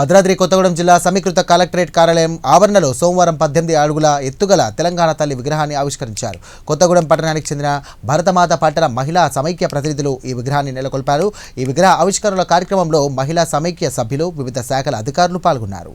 భద్రాద్రి కొత్తగూడెం జిల్లా సమీకృత కలెక్టరేట్ కార్యాలయం ఆవరణలో సోమవారం పద్దెనిమిది అడుగుల ఎత్తుగల తెలంగాణ తల్లి విగ్రహాన్ని ఆవిష్కరించారు. కొత్తగూడెం పట్టణానికి చెందిన భరతమాత పట్టణ మహిళా సమైక్య ప్రతినిధులు ఈ విగ్రహాన్ని నెలకొల్పారు. ఈ విగ్రహ ఆవిష్కరణల కార్యక్రమంలో మహిళా సమైక్య సభ్యులు వివిధ శాఖల అధికారులు పాల్గొన్నారు.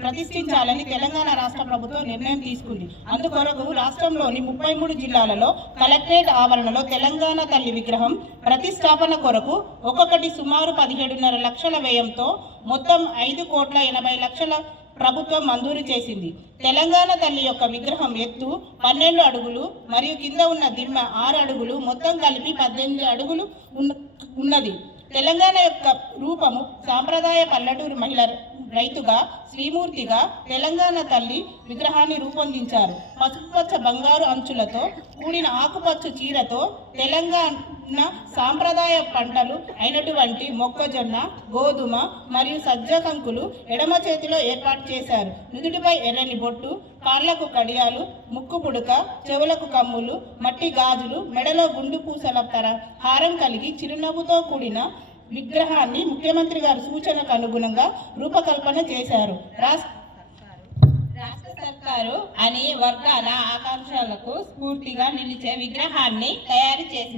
ప్రతిష్ఠించాలని తెలంగాణ రాష్ట్ర ప్రభుత్వం నిర్ణయం తీసుకుంది. అందుకొరకు రాష్ట్రంలోని ముప్పై మూడు జిల్లాలలో కలెక్టరేట్ ఆవరణలో తెలంగాణ తల్లి విగ్రహం ప్రతిష్టాపన కొరకు ఒక్కొక్కటి సుమారు పదిహేడున్నర లక్షల వ్యయంతో మొత్తం ఐదు కోట్ల ఎనభై లక్షల ప్రభుత్వం మంజూరు చేసింది. తెలంగాణ తల్లి యొక్క విగ్రహం ఎత్తు పన్నెండు అడుగులు మరియు కింద ఉన్న దిమ్మ ఆరు అడుగులు మొత్తం కలిపి పద్దెనిమిది అడుగులు ఉన్నది. తెలంగాణ యొక్క రూపము సాంప్రదాయ పల్లెటూరు మహిళ రైతుగా శ్రీమూర్తిగా తెలంగాణ తల్లి విగ్రహాన్ని రూపొందించారు. పసుపుపచ్చ బంగారు అంచులతో కూడిన ఆకుపచ్చ చీరతో తెలంగాణ సాంప్రదాయ పంటలు అయినటువంటి మొక్కజొన్న గోధుమ మరియు సజ్జ కంకులు ఎడమ చేతిలో ఏర్పాటు చేశారు. నుదుటిపై ఎర్రని బొట్టు కాళ్ళకు కడియాలు ముక్కు పుడక చెవులకు కమ్ములు మట్టి గాజులు మెడలో గుండు పూసల తర హారం కలిగి చిరునవ్వుతో కూడిన విగ్రహాన్ని ముఖ్యమంత్రి గారి సూచనకు అనుగుణంగా రూపకల్పన చేశారు. రాష్ట్ర సర్కారు అని వర్గాల ఆకాంక్షలకు స్ఫూర్తిగా నిలిచే విగ్రహాన్ని తయారు చేసింది.